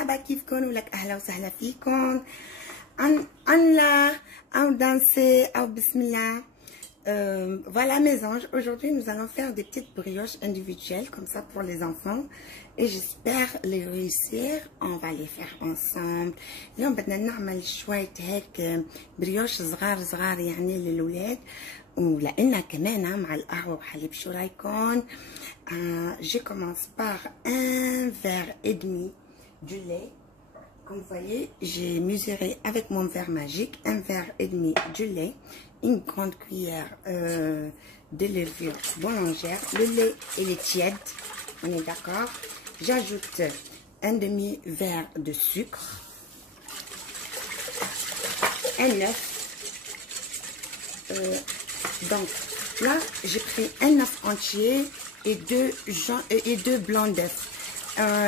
مرحبا كيفكن ولك اهلا وسهلا فيكم en là en danser au bismillah. Voilà mes anges, aujourd'hui nous allons faire des petites brioches individuelles comme ça pour les enfants et j'espère les réussir. On va les faire ensemble. اليوم بدنا نعمل شوية هيك بريوش صغار يعني للولاد ولقلنا كمان مع القهوة وحليب. شو رايكم؟ Je commence par un verre et demi du lait. Comme vous voyez, j'ai mesuré avec mon verre magique un verre et demi du lait, une grande cuillère de levure boulangère. Le lait il est tiède, on est d'accord. J'ajoute un demi-verre de sucre, un œuf. Donc là, j'ai pris un œuf entier et deux blancs d'œufs.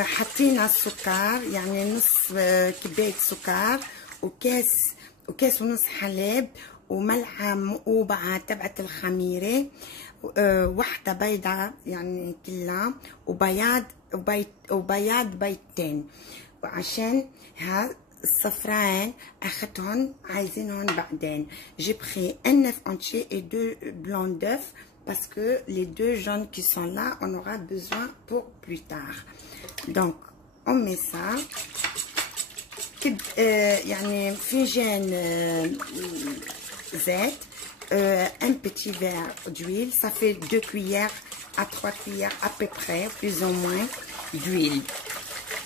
حطينا السكر يعني نص كباية سكر وكاس ونص حليب وملعقة مقوبعة تبعت الخميرة، واحدة بيضة يعني كلها وبياض بيضتين، وعشان ها الصفرين اخدهم عايزينهم بعدين. J'ai pris un œuf entier et deux blancs d'œufs parce que les deux jaunes qui sont là on aura besoin pour plus tard. Donc on met ça يعني فنجان زيت، un petit verre d'huile, ça fait 2 cuillères à 3 cuillères à peu près, plus ou moins d'huile.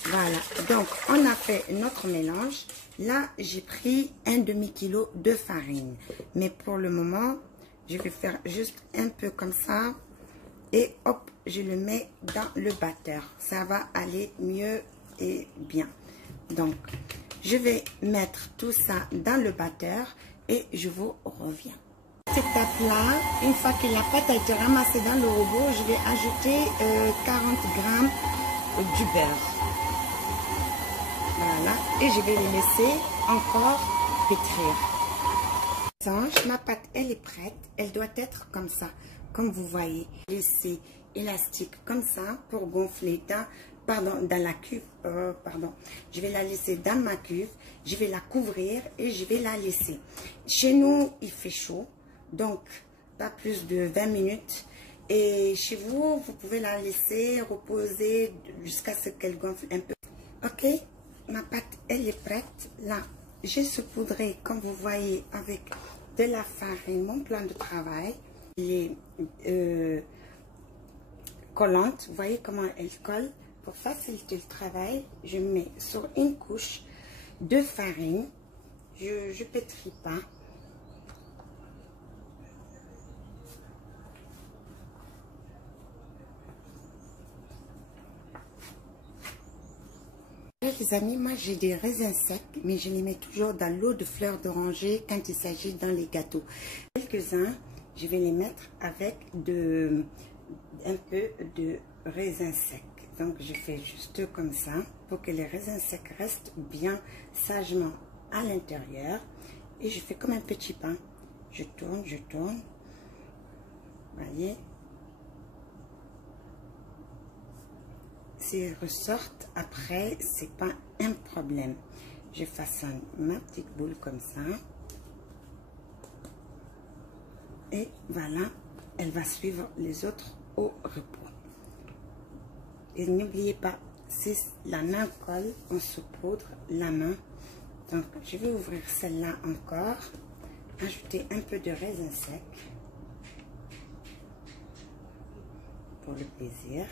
Voilà, donc on a fait notre mélange. Là j'ai pris un demi-kilo de farine, mais pour le moment je vais faire juste un peu comme ça et hop, je le mets dans le batteur. Ça va aller mieux et bien. Donc, je vais mettre tout ça dans le batteur et je vous reviens. Cette étape-là, une fois que la pâte a été ramassée dans le robot, je vais ajouter 40 grammes du beurre. Voilà, et je vais le laisser encore pétrir. Ma pâte elle est prête, elle doit être comme ça, comme vous voyez, laisser élastique comme ça pour gonfler dans la cuve. Je vais la laisser dans ma cuve, je vais la couvrir et je vais la laisser. Chez nous il fait chaud, donc pas plus de 20 minutes, et chez vous vous pouvez la laisser reposer jusqu'à ce qu'elle gonfle un peu. Ok, ma pâte elle est prête. Là j'ai saupoudré comme vous voyez avec de la farine mon plan de travail. Elle est collante, vous voyez comment elle colle. Pour faciliter le travail, je mets sur une couche de farine, je pétris pas. Les amis, moi j'ai des raisins secs, mais je les mets toujours dans l'eau de fleurs d'oranger quand il s'agit dans les gâteaux. Quelques-uns, je vais les mettre avec un peu de raisins secs. Donc je fais juste comme ça pour que les raisins secs restent bien sagement à l'intérieur. Et je fais comme un petit pain. Je tourne. Voyez. S'ils ressortent après, c'est pas un problème. Je façonne ma petite boule comme ça. Et voilà, elle va suivre les autres au repos. Et n'oubliez pas, si la main colle, on saupoudre la main. Donc, je vais ouvrir celle-là encore. Ajouter un peu de raisin sec. Pour le plaisir.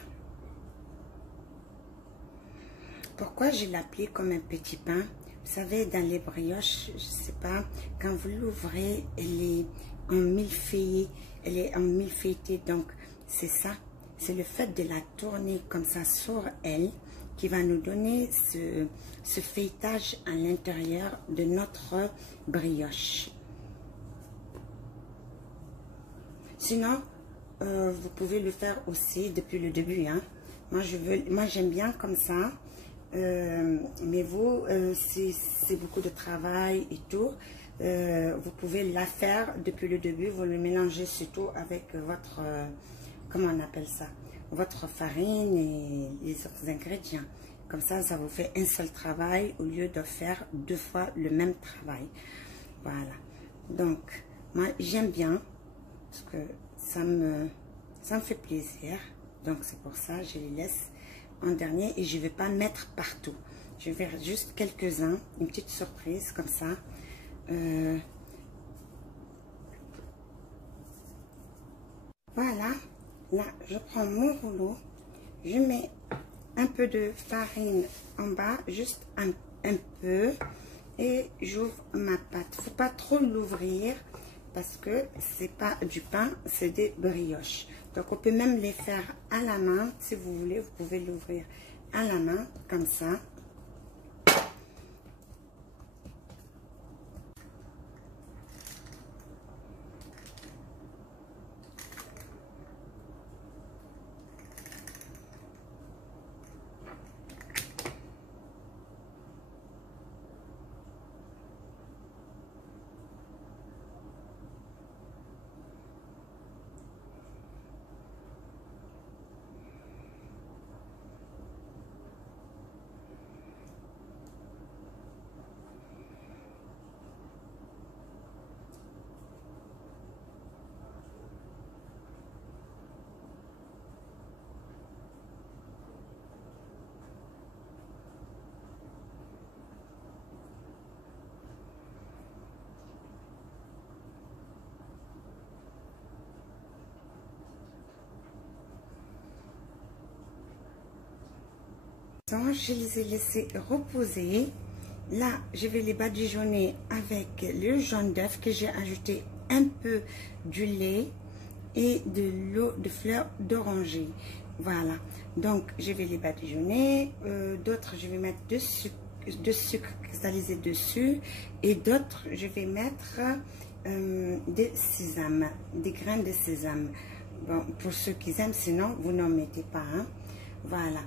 Pourquoi je l'appelais comme un petit pain? Vous savez, dans les brioches, je sais pas, quand vous l'ouvrez, elle est en millefeuillée, donc c'est ça. C'est le fait de la tourner comme ça sur elle qui va nous donner ce feuilletage à l'intérieur de notre brioche. Sinon, vous pouvez le faire aussi depuis le début. Hein. Moi j'aime bien comme ça. Mais vous, si c'est beaucoup de travail et tout, vous pouvez la faire depuis le début. Vous le mélangez surtout avec votre... comment on appelle ça, votre farine et les autres ingrédients. Comme ça vous fait un seul travail au lieu de faire 2 fois le même travail. Voilà. Donc, moi, j'aime bien parce que ça me fait plaisir. Donc, c'est pour ça je les laisse en dernier et je ne vais pas mettre partout. Je vais faire juste quelques-uns, une petite surprise comme ça. Voilà. Là, je prends mon rouleau. Je mets un peu de farine en bas, juste un peu. Et j'ouvre ma pâte. Il ne faut pas trop l'ouvrir parce que c'est pas du pain, c'est des brioches. Donc, on peut même les faire à la main. Si vous voulez, vous pouvez l'ouvrir à la main, comme ça. Je les ai laissés reposer. Là, je vais les badigeonner avec le jaune d'œuf que j'ai ajouté un peu du lait et de l'eau de fleurs d'oranger. Voilà. Donc, je vais les badigeonner. D'autres, je vais mettre de sucre cristallisé dessus. Et d'autres, je vais mettre des sésame, des graines de sésame. Bon, pour ceux qui aiment, sinon, vous n'en mettez pas. Hein. Voilà.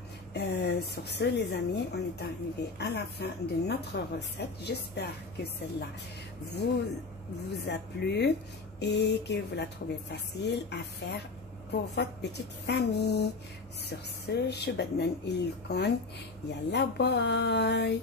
Sur ce, les amis, on est arrivé à la fin de notre recette. J'espère que celle-là vous a plu et que vous la trouvez facile à faire pour votre petite famille. Sur ce, je vous dis, yalla bye.